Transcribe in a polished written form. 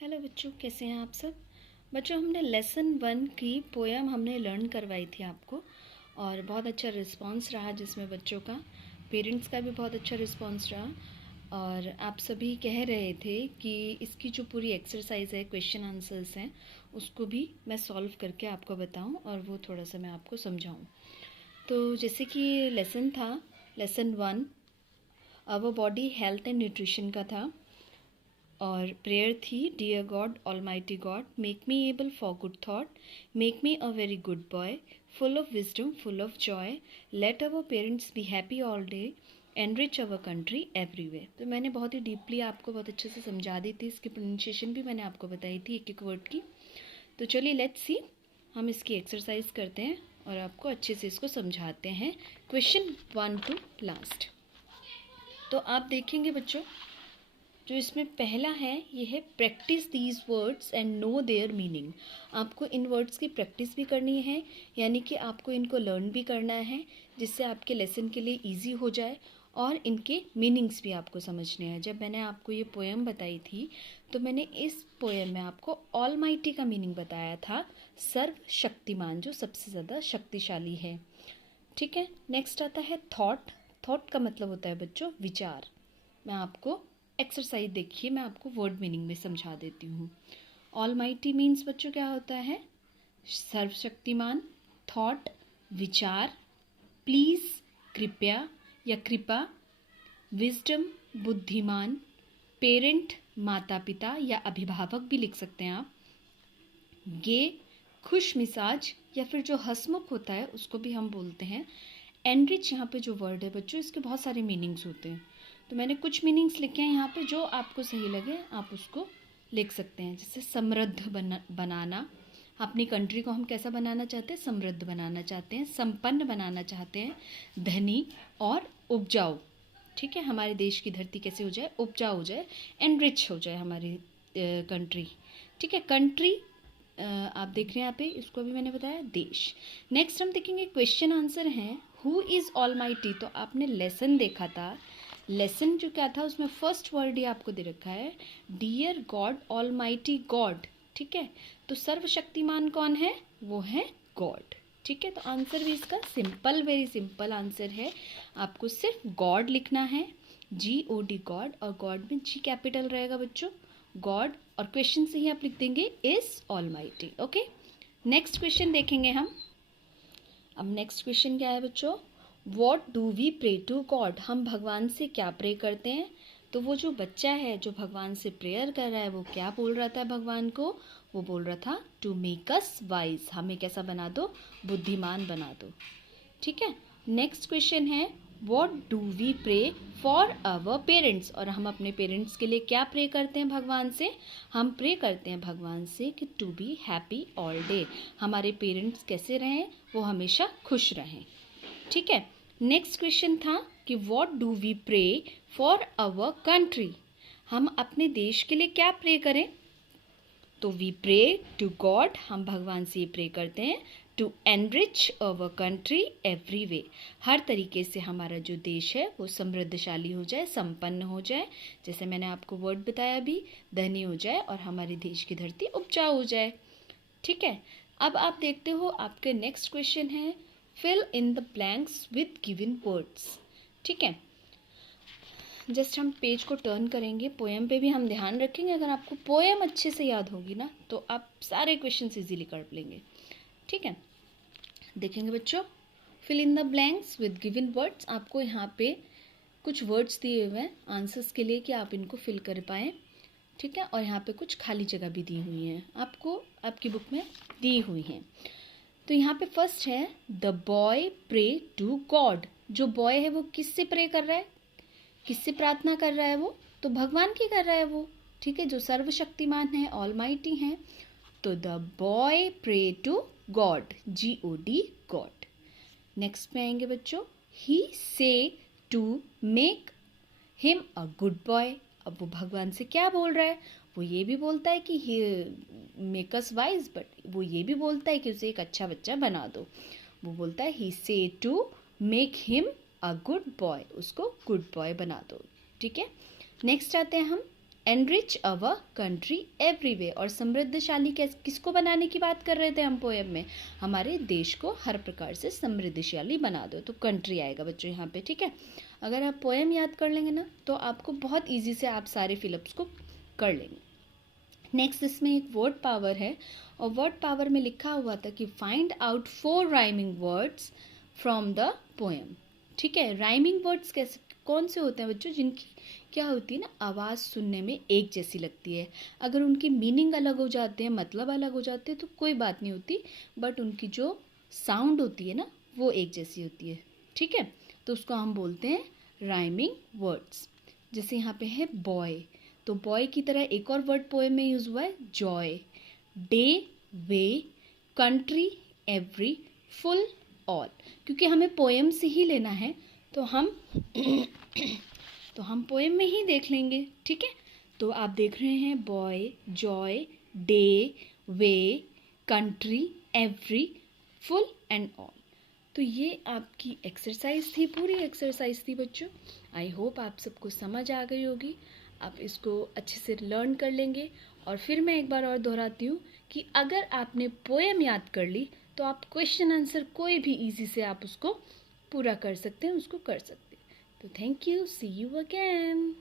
Hello बच्चों, कैसे हैं आप सब। बच्चों, हमने लेसन 1 की पोएम हमने लर्न करवाई थी आपको और बहुत अच्छा रिस्पांस रहा जिसमें बच्चों का, पेरेंट्स का भी बहुत अच्छा रिस्पांस रहा। और आप सभी कह रहे थे कि इसकी जो पूरी एक्सरसाइज है, क्वेश्चन आंसर्स हैं, उसको भी मैं सॉल्व करके आपको बताऊं और वो थोड़ा सा मैं आपको समझाऊं। तो जैसे कि लेसन था, lesson 1 our body health and nutrition का था और प्रेयर थी, dear God almighty God make me able for good thought, make me a very good boy, full of wisdom, full of joy, let our parents be happy all day, enrich our country everywhere. तो मैंने बहुत ही deeply आपको बहुत अच्छे से समझा दी थी, इसकी प्रोनाउंसिएशन भी मैंने आपको बताई थी एक एक वर्ड की। तो चलिए लेट्स सी, हम इसकी एक्सरसाइज करते हैं और आपको अच्छे से इसको समझाते हैं, क्वेश्चन 1 टू लास्ट। तो आप देखेंगे बच्चों, जो इसमें पहला है ये है practice these words and know their meaning. आपको इन वर्ड्स की प्रैक्टिस भी करनी है, यानी कि आपको इनको लर्न भी करना है जिससे आपके लेसन के लिए इजी हो जाए और इनके मीनिंग्स भी आपको समझने हैं। जब मैंने आपको ये पोएम बताई थी तो मैंने इस पोएम में आपको ऑलमाइटी का मीनिंग बताया था, सर्वशक्तिमान, जो सबसे ज़्यादा शक्तिशाली है। ठीक है, नेक्स्ट आता है थॉट। थॉट का मतलब होता है बच्चों विचार। मैं आपको एक्सरसाइज देखिए, मैं आपको वर्ड मीनिंग में समझा देती हूँ। ऑलमाइटी मीन्स बच्चों क्या होता है, सर्वशक्तिमान, थॉट विचार, प्लीज़ कृपया या कृपा, विजडम बुद्धिमान, पेरेंट माता पिता या अभिभावक भी लिख सकते हैं आप, गे खुश मिजाज या फिर जो हंसमुख होता है उसको भी हम बोलते हैं। एनरिच यहाँ पे जो वर्ड है बच्चों, इसके बहुत सारे मीनिंग्स होते हैं, तो मैंने कुछ मीनिंग्स लिखे हैं यहाँ पे, जो आपको सही लगे आप उसको लिख सकते हैं। जैसे समृद्ध बनाना, अपनी कंट्री को हम कैसा बनाना चाहते हैं, समृद्ध बनाना चाहते हैं, संपन्न बनाना चाहते हैं, धनी और उपजाऊ। ठीक है, हमारे देश की धरती कैसे हो जाए, उपजाऊ हो जाए, एनरिच हो जाए हमारी कंट्री। ठीक है, कंट्री आप देख रहे हैं यहाँ पे, इसको भी मैंने बताया देश। नेक्स्ट हम देखेंगे क्वेश्चन आंसर हैं, हु इज़ ऑलमाइटी। तो आपने लेसन देखा था, लेसन जो क्या था उसमें फर्स्ट वर्ड ही आपको दे रखा है, डियर गॉड ऑलमाइटी गॉड। ठीक है, तो सर्वशक्तिमान कौन है, वो है गॉड। ठीक है, तो आंसर भी इसका सिंपल, वेरी सिंपल आंसर है। आपको सिर्फ गॉड लिखना है, GOD गॉड, और गॉड में G कैपिटल रहेगा बच्चों, गॉड, और क्वेश्चन से ही आप लिख देंगे is almighty. Okay, next question देखेंगे हम। अब नेक्स्ट क्वेश्चन क्या है बच्चों, what do we pray to God. हम भगवान से क्या प्रे करते हैं। तो वो जो बच्चा है जो भगवान से प्रेयर कर रहा है वो क्या बोल रहा था भगवान को, वो बोल रहा था टू मेक अस वाइज, हमें कैसा बना दो, बुद्धिमान बना दो। ठीक है, नेक्स्ट क्वेश्चन है what do we pray for our parents. और हम अपने पेरेंट्स के लिए क्या प्रे करते हैं भगवान से, हम प्रे करते हैं भगवान से कि to be happy all day, हमारे पेरेंट्स कैसे रहें, वो हमेशा खुश रहें। ठीक है, नेक्स्ट क्वेश्चन था कि what do we pray for our country, हम अपने देश के लिए क्या प्रे करें। तो वी प्रे टू गॉड, हम भगवान से प्रे करते हैं to enrich our country every way, हर तरीके से हमारा जो देश है वो समृद्धशाली हो जाए, संपन्न हो जाए, जैसे मैंने आपको वर्ड बताया भी, धनी हो जाए और हमारे देश की धरती उपजाऊ हो जाए। ठीक है, अब आप देखते हो आपके नेक्स्ट क्वेश्चन है fill in the blanks with given words. ठीक है, जस्ट हम पेज को टर्न करेंगे, पोएम पे भी हम ध्यान रखेंगे। अगर आपको पोएम अच्छे से याद होगी ना तो आप सारे क्वेश्चन इजीली कर लेंगे। ठीक है, देखेंगे बच्चों, fill in the blanks with given words. आपको यहाँ पे कुछ वर्ड्स दिए हुए हैं आंसर्स के लिए कि आप इनको फिल कर पाएँ। ठीक है, और यहाँ पे कुछ खाली जगह भी दी हुई हैं, आपको आपकी बुक में दी हुई हैं। तो यहाँ पे फर्स्ट है the boy pray to God. जो बॉय है वो किससे प्रे कर रहा है, किससे प्रार्थना कर रहा है, वो तो भगवान की कर रहा है वो। ठीक है, जो सर्वशक्तिमान है, ऑलमाइटी हैं। तो the boy pray to God, GOD God. Next में आएंगे बच्चों, he says to make him a good boy. अब वो भगवान से क्या बोल रहा है, वो ये भी बोलता है कि ही मेक अस वाइज, बट वो ये भी बोलता है कि उसे एक अच्छा बच्चा बना दो। वो बोलता है he says to make him a good boy, उसको गुड बॉय बना दो। ठीक है, नेक्स्ट आते हैं हम एनरिच अवर कंट्री एवरीवे, और समृद्धशाली किसको बनाने की बात कर रहे थे हम पोएम में, हमारे देश को हर प्रकार से समृद्धशाली बना दो, तो कंट्री आएगा बच्चों यहाँ पे, ठीक है। अगर आप पोएम याद कर लेंगे ना तो आपको बहुत ईजी से आप सारे फिलअप्स को कर लेंगे। नेक्स्ट इसमें एक वर्ड पावर है, और वर्ड पावर में लिखा हुआ था कि find out 4 rhyming words from the poem, ठीक है। राइमिंग वर्ड्स कैसे कौन से होते हैं बच्चों, जिनकी क्या होती है ना, आवाज़ सुनने में एक जैसी लगती है। अगर उनकी मीनिंग अलग हो जाते हैं, मतलब अलग हो जाते हैं तो कोई बात नहीं होती, बट उनकी जो साउंड होती है ना वो एक जैसी होती है, ठीक है। तो उसको हम बोलते हैं राइमिंग वर्ड्स। जैसे यहाँ पे है बॉय, तो बॉय की तरह एक और वर्ड पोएम में यूज़ हुआ है जॉय। डे, वे, कंट्री, एवरी, फुल, ऑल, क्योंकि हमें पोएम से ही लेना है तो हम पोएम में ही देख लेंगे, ठीक है। तो आप देख रहे हैं boy, Joy, day, way, country, every, full and all. तो ये आपकी एक्सरसाइज थी, पूरी एक्सरसाइज थी बच्चों। आई होप आप सबको समझ आ गई होगी, आप इसको अच्छे से लर्न कर लेंगे। और फिर मैं एक बार और दोहराती हूँ कि अगर आपने पोएम याद कर ली तो आप क्वेश्चन आंसर कोई भी इजी से आप उसको पूरा कर सकते हैं, उसको कर सकते हैं। तो thank you, see you again.